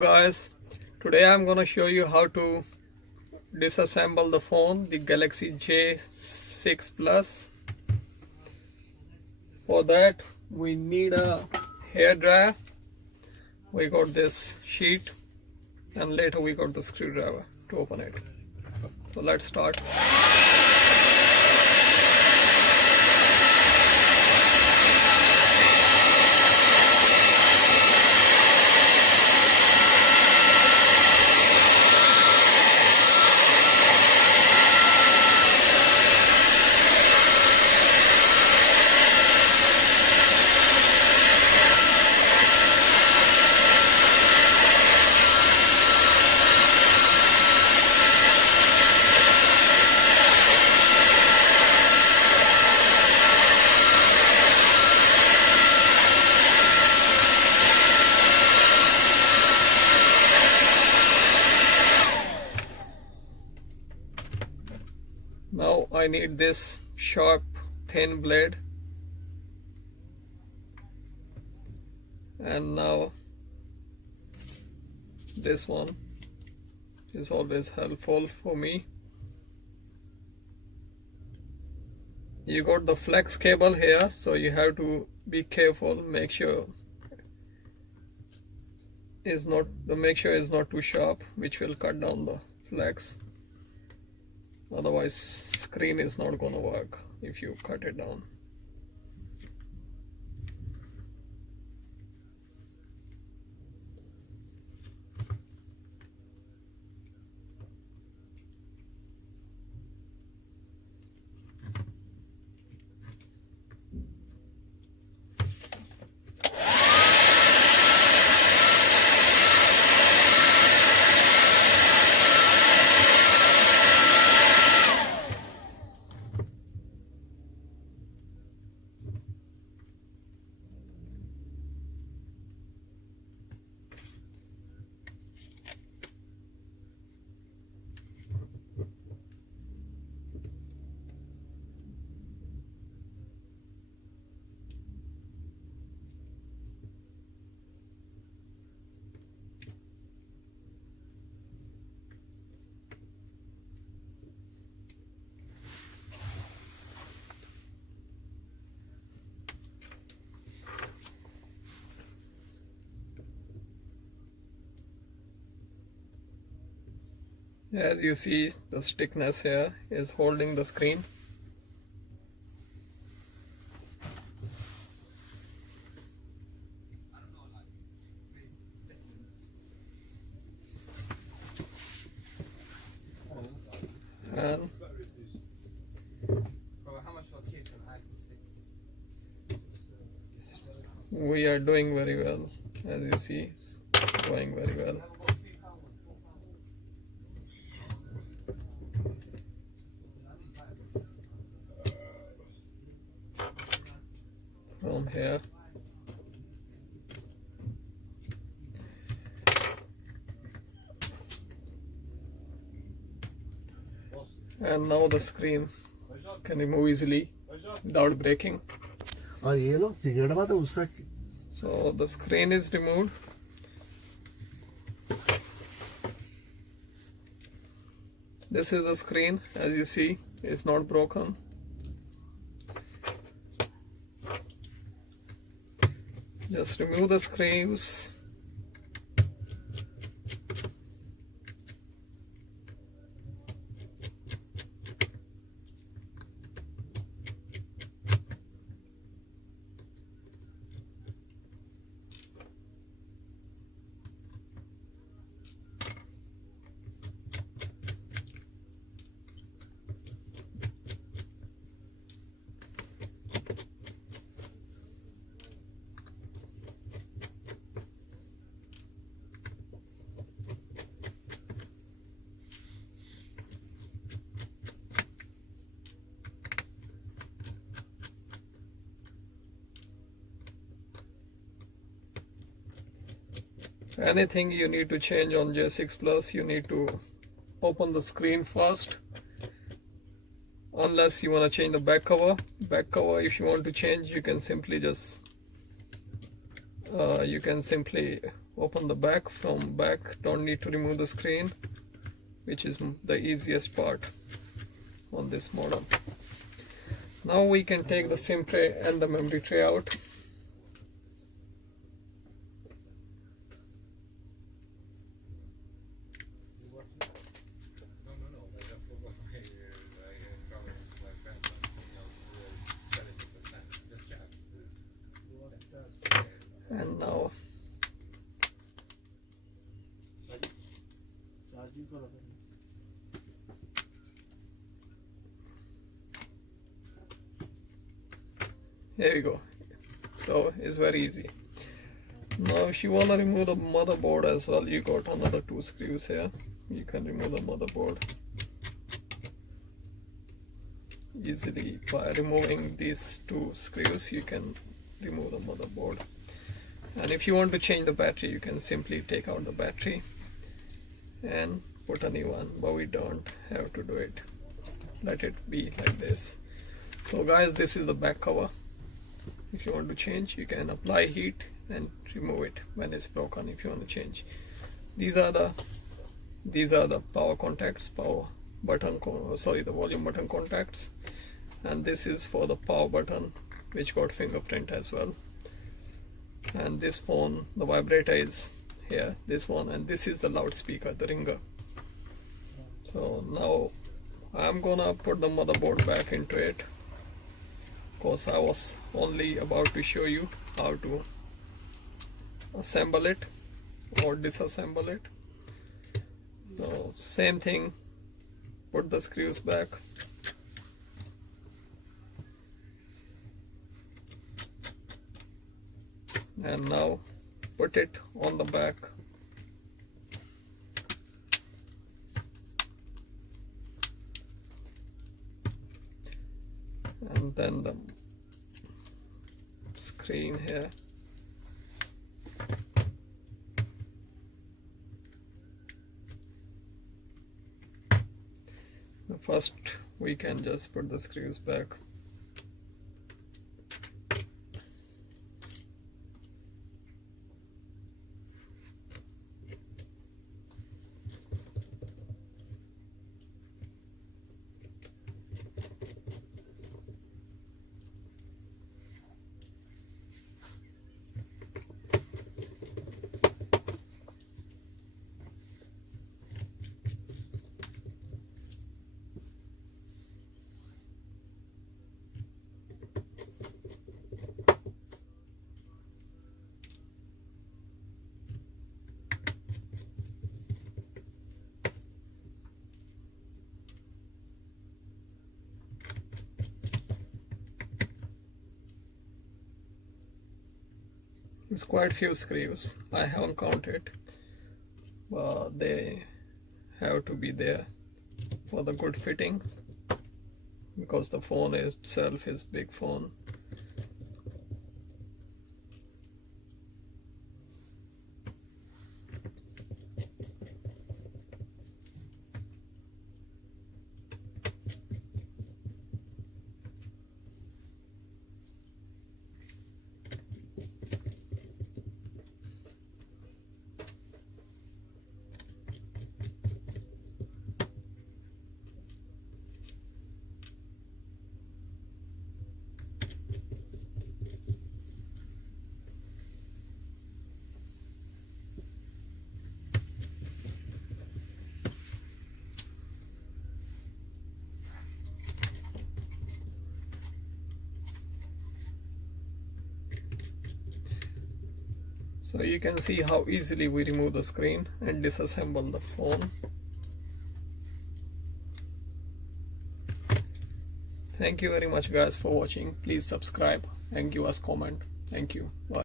Guys, today I'm gonna show you how to disassemble the phone, the Galaxy J6 Plus. For that we need a hair dryer. We got this sheet and later we got the screwdriver to open it. So let's start. Now I need this sharp thin blade, and now this one is always helpful for me. You got the flex cable here, so you have to be careful. Make sure it's not too sharp, which will cut down the flex. Otherwise screen is not gonna work if you cut it down. As you see, the thickness here is holding the screen. And we are doing very well. As you see, it's going very well. From here, and now the screen can remove easily without breaking. So the screen is removed. This is the screen. As you see, it's not broken. Just remove the screws. Anything you need to change on J6 Plus, you need to open the screen first. Unless you want to change the back cover. Back cover, if you want to change, you can simply open the back. From back, don't need to remove the screen, which is the easiest part on this model. Now we can take the SIM tray and the memory tray out. And now here we go. So it's very easy. Now if you want to remove the motherboard as well, you got another 2 screws here. You can remove the motherboard easily by removing these 2 screws. You can remove the motherboard. And if you want to change the battery, you can simply take out the battery and put a new one, but we don't have to do it. Let it be like this. So guys, this is the back cover. If you want to change, you can apply heat and remove it when it's broken. If you want to change, these are the power contacts, the volume button contacts, and this is for the power button, which got fingerprint as well. And this phone, the vibrator is here, this one, and this is the loudspeaker, the ringer. So now I'm gonna put the motherboard back into it, because I was only about to show you how to assemble it or disassemble it. So same thing, put the screws back. And now put it on the back. And then the screen here. First we can just put the screws back. It's quite few screws. I haven't counted, but they have to be there for the good fitting, because the phone itself is big phone. So you can see how easily we remove the screen and disassemble the phone. Thank you very much guys for watching. Please subscribe and give us comment. Thank you. Bye.